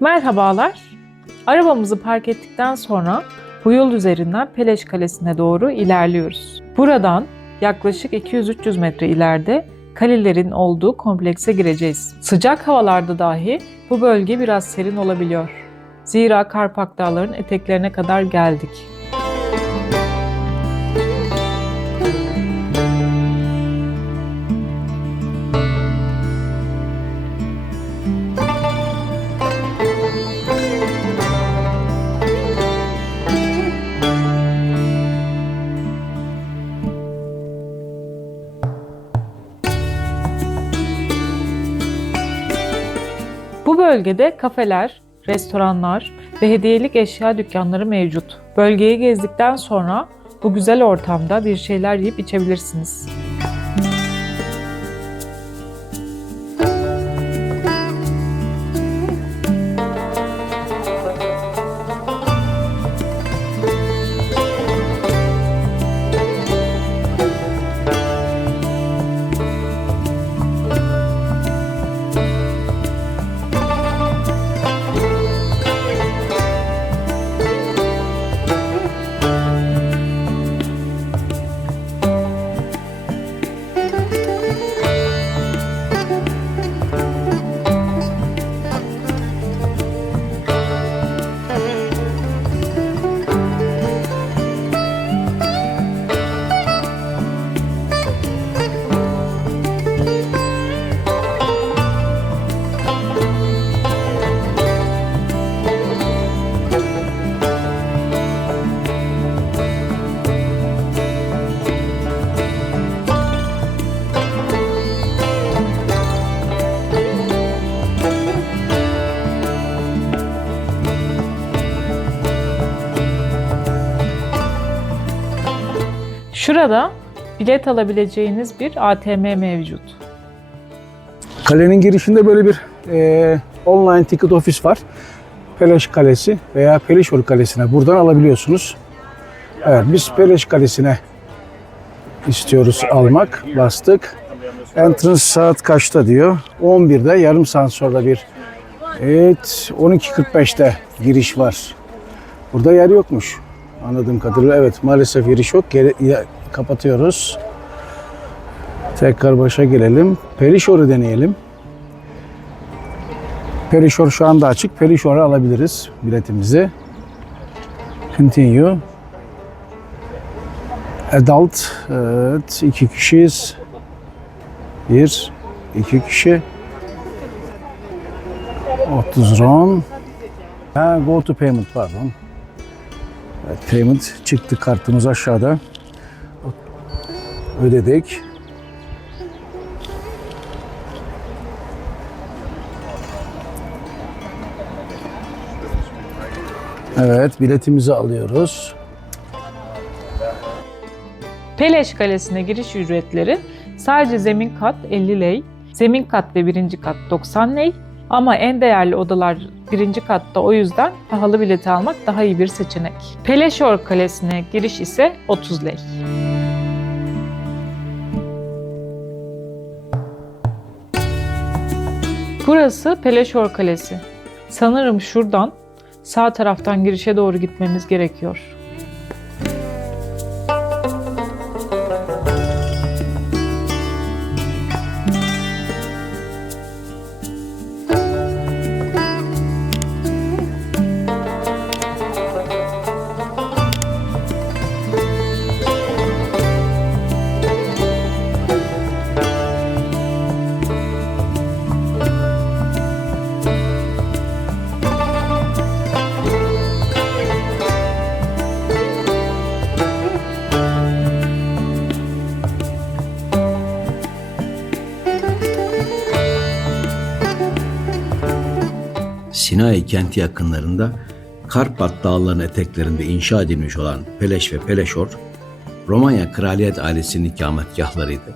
Merhabalar. Arabamızı park ettikten sonra bu yol üzerinden Peleş Kalesi'ne doğru ilerliyoruz. Buradan yaklaşık 200-300 metre ileride kalelerin olduğu komplekse gireceğiz. Sıcak havalarda dahi bu bölge biraz serin olabiliyor. Zira Karpak Dağları'nın eteklerine kadar geldik. Bölgede kafeler, restoranlar ve hediyelik eşya dükkanları mevcut. Bölgeyi gezdikten sonra bu güzel ortamda bir şeyler yiyip içebilirsiniz. Şurada bilet alabileceğiniz bir ATM mevcut. Kalenin girişinde böyle bir e, online ticket ofis var. Peleş Kalesi veya Pelişor Kalesi'ne buradan alabiliyorsunuz. Evet biz Peleş Kalesi'ne istiyoruz almak. Bastık. Entrance saat kaçta diyor? 11'de yarım saat sonra bir Evet 12.45'te giriş var. Burada yer yokmuş. Anladığım kadarıyla evet maalesef giriş yok. Geri, ya- kapatıyoruz. Tekrar başa gelelim. Perişor'u deneyelim. Perişor şu anda açık. Perişor'u alabiliriz biletimizi. Continue. Adult. Evet. iki kişiyiz. Bir. iki kişi. 30 RON. Ha, go to payment pardon. Evet, payment çıktı kartımız aşağıda. Ödedik. Evet, biletimizi alıyoruz. Peleş Kalesi'ne giriş ücretleri sadece zemin kat 50 lei, zemin kat ve birinci kat 90 lei ama en değerli odalar birinci katta o yüzden pahalı bileti almak daha iyi bir seçenek. Peleşor Kalesi'ne giriş ise 30 lei. Burası Peleşor Kalesi. Sanırım şuradan sağ taraftan girişe doğru gitmemiz gerekiyor. Sinai kenti yakınlarında Karpat dağlarının eteklerinde inşa edilmiş olan Peleş ve Peleşor, Romanya kraliyet ailesinin ikametgahlarıydı.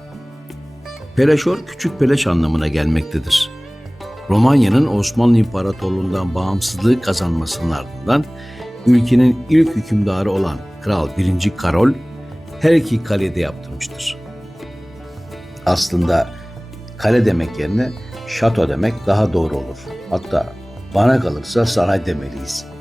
Peleşor, küçük Peleş anlamına gelmektedir. Romanya'nın Osmanlı İmparatorluğundan bağımsızlığı kazanmasının ardından ülkenin ilk hükümdarı olan Kral 1. Karol her iki kalede yaptırmıştır. Aslında kale demek yerine şato demek daha doğru olur. Hatta Bana kalırsa saray demeliyiz.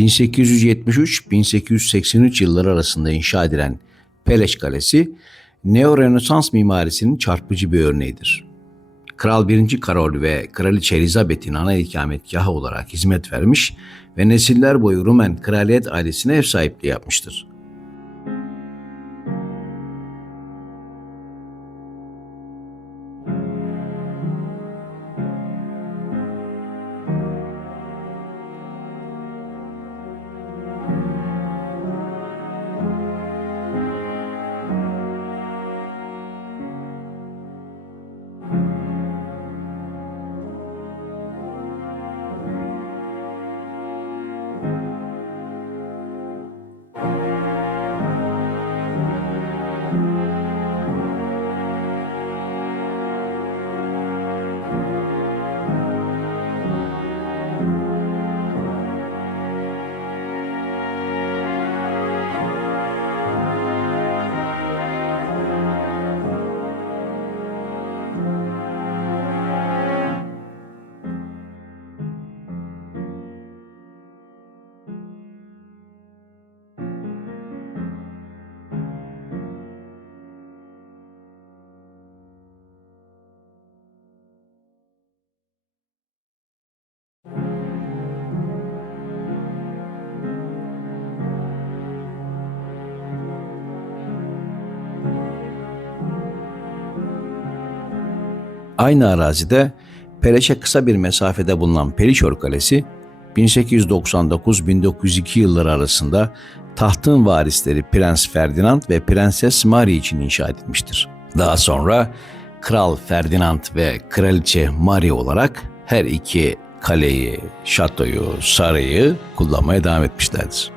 ...1873-1883 yılları arasında inşa edilen Peleş Kalesi, Neo-Rönesans mimarisinin çarpıcı bir örneğidir. Kral 1. Karol ve Kraliçe Elizabeth'in ana ikametgahı olarak hizmet vermiş ve nesiller boyu Rumen kraliyet ailesine ev sahipliği yapmıştır. Aynı arazide Peleş'e kısa bir mesafede bulunan Perişor Kalesi 1899-1902 yılları arasında tahtın varisleri Prens Ferdinand ve Prenses Mary için inşa edilmiştir. Daha sonra Kral Ferdinand ve Kraliçe Mary olarak her iki kaleyi, şatoyu, sarayı kullanmaya devam etmişlerdir.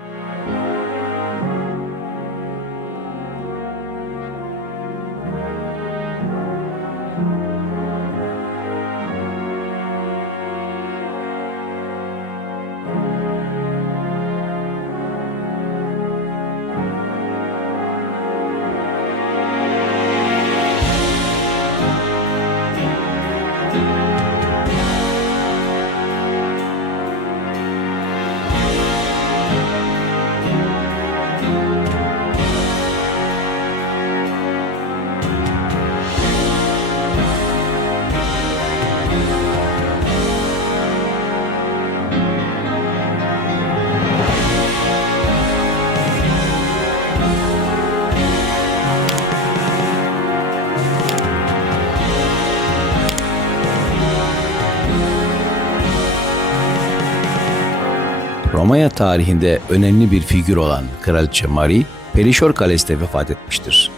Romanya tarihinde önemli bir figür olan Kraliçe Mary, Perişor Kalesi'nde vefat etmiştir.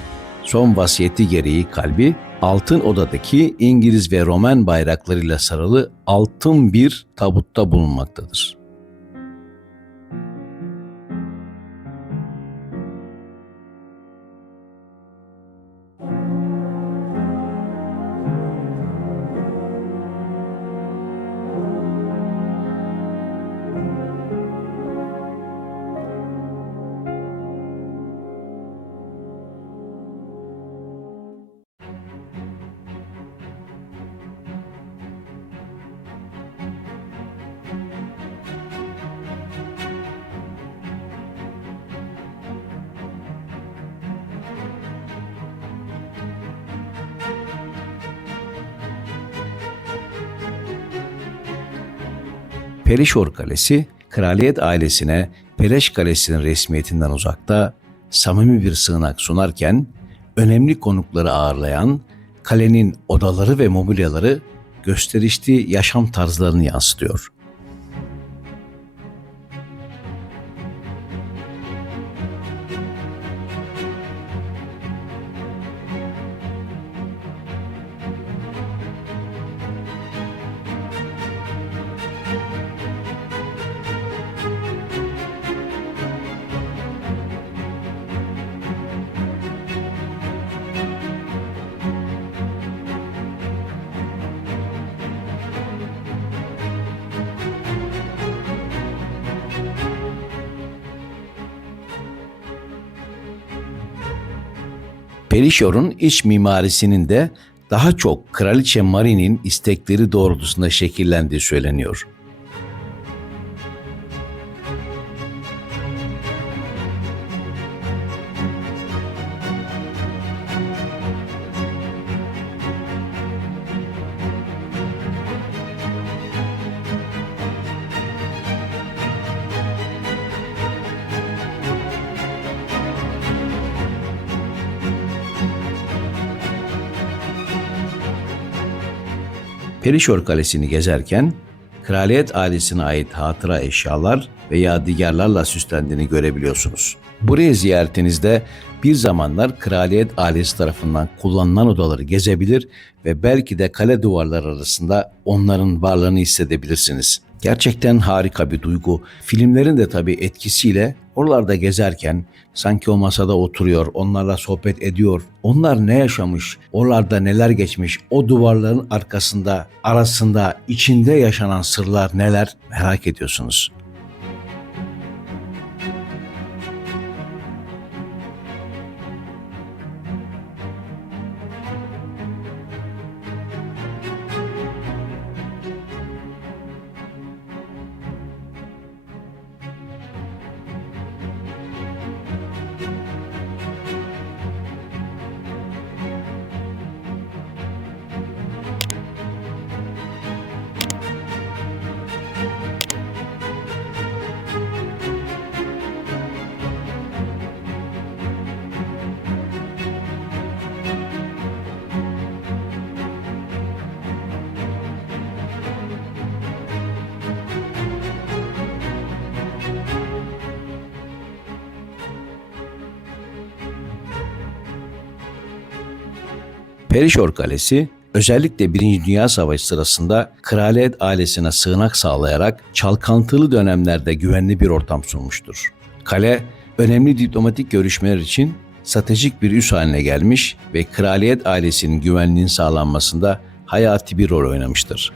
Son vasiyeti gereği kalbi altın odadaki İngiliz ve Roman bayraklarıyla sarılı altın bir tabutta bulunmaktadır. Perişor Kalesi, kraliyet ailesine Peleş Kalesi'nin resmiyetinden uzakta samimi bir sığınak sunarken önemli konukları ağırlayan kalenin odaları ve mobilyaları gösterişli yaşam tarzlarını yansıtıyor. Perişor'un iç mimarisinin de daha çok Kraliçe Mari'nin istekleri doğrultusunda şekillendiği söyleniyor. Perişor Kalesi'ni gezerken kraliyet ailesine ait hatıra eşyalar ve yadigarlarla süslendiğini görebiliyorsunuz. Buraya ziyaretinizde bir zamanlar kraliyet ailesi tarafından kullanılan odaları gezebilir ve belki de kale duvarları arasında onların varlığını hissedebilirsiniz. Gerçekten harika bir duygu. Filmlerin de tabii etkisiyle oralarda gezerken sanki o masada oturuyor, onlarla sohbet ediyor. Onlar ne yaşamış, oralarda neler geçmiş, o duvarların arkasında, arasında, içinde yaşanan sırlar neler merak ediyorsunuz. Perişor Kalesi özellikle Birinci Dünya Savaşı sırasında kraliyet ailesine sığınak sağlayarak çalkantılı dönemlerde güvenli bir ortam sunmuştur. Kale önemli diplomatik görüşmeler için stratejik bir üs haline gelmiş ve kraliyet ailesinin güvenliğinin sağlanmasında hayati bir rol oynamıştır.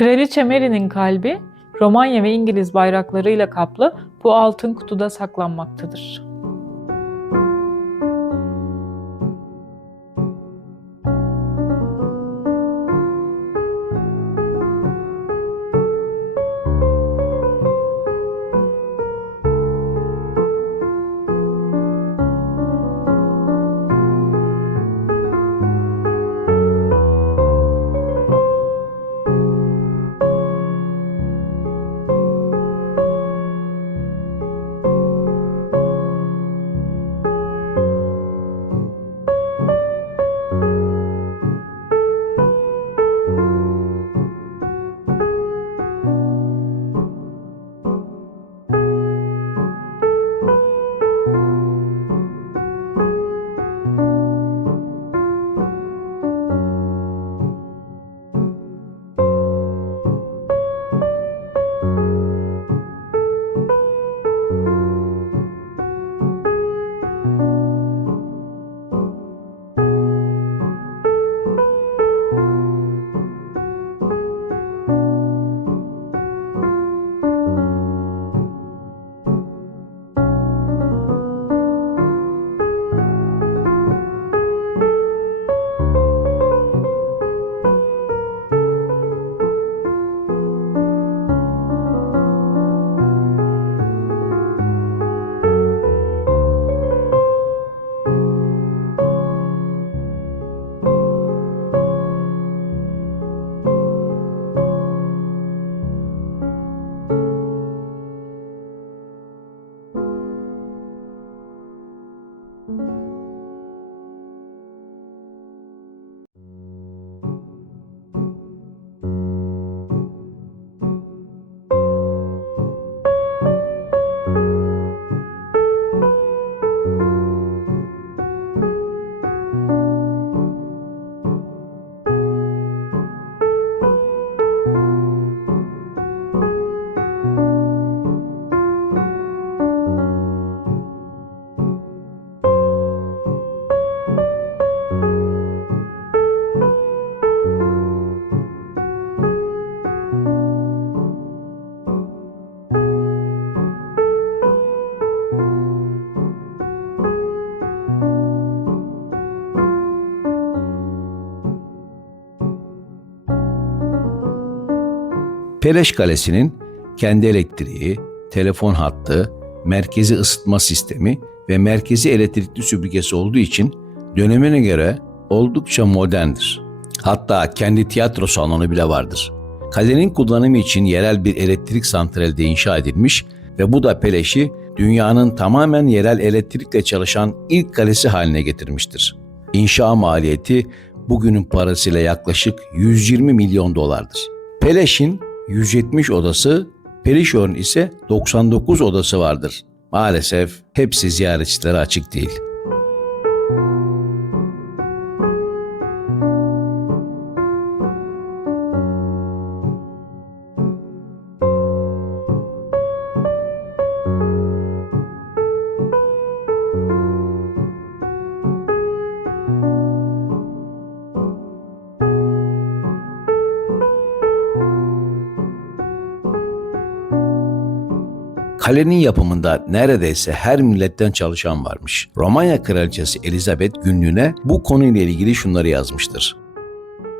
Kraliçe Mary'nin kalbi Romanya ve İngiliz bayraklarıyla kaplı bu altın kutuda saklanmaktadır. Peleş Kalesi'nin kendi elektriği, telefon hattı, merkezi ısıtma sistemi ve merkezi elektrikli süpürgesi olduğu için dönemine göre oldukça moderndir. Hatta kendi tiyatro salonu bile vardır. Kalenin kullanımı için yerel bir elektrik santrali de inşa edilmiş ve bu da Peleş'i dünyanın tamamen yerel elektrikle çalışan ilk kalesi haline getirmiştir. İnşa maliyeti bugünün parasıyla yaklaşık 120 milyon dolardır. Peleş'in 170 odası, Perişor'un ise 99 odası vardır. Maalesef hepsi ziyaretçilere açık değil. Kalenin yapımında neredeyse her milletten çalışan varmış. Romanya Kraliçesi Elizabeth günlüğüne bu konuyla ilgili şunları yazmıştır.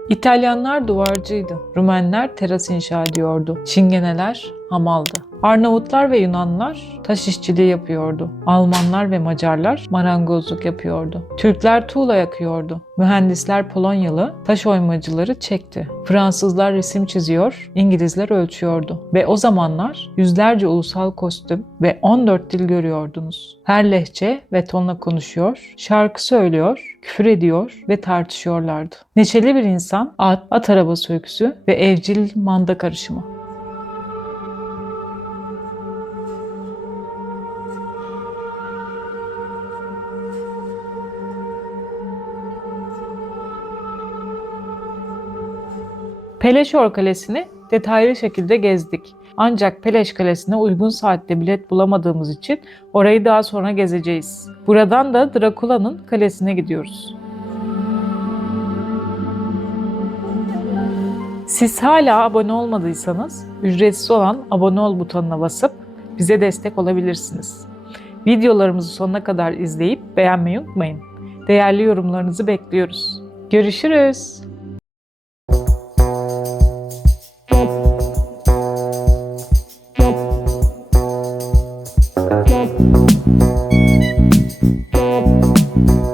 İtalyanlar duvarcıydı. Rumenler teras inşa ediyordu. Çingeneler hamaldı. Arnavutlar ve Yunanlar taş işçiliği yapıyordu. Almanlar ve Macarlar marangozluk yapıyordu. Türkler tuğla yakıyordu. Mühendisler Polonyalı, taş oymacıları çekti. Fransızlar resim çiziyor, İngilizler ölçüyordu. Ve o zamanlar yüzlerce ulusal kostüm ve 14 dil görüyordunuz. Her lehçe ve tonla konuşuyor, şarkı söylüyor, küfür ediyor ve tartışıyorlardı. Neşeli bir insan, at, at arabası öyküsü ve evcil manda karışımı. Peleşor Kalesi'ni detaylı şekilde gezdik. Ancak Peleş Kalesi'ne uygun saatte bilet bulamadığımız için orayı daha sonra gezeceğiz. Buradan da Drakula'nın kalesine gidiyoruz. Siz hala abone olmadıysanız ücretsiz olan abone ol butonuna basıp bize destek olabilirsiniz. Videolarımızı sonuna kadar izleyip beğenmeyi unutmayın. Değerli yorumlarınızı bekliyoruz. Görüşürüz. Música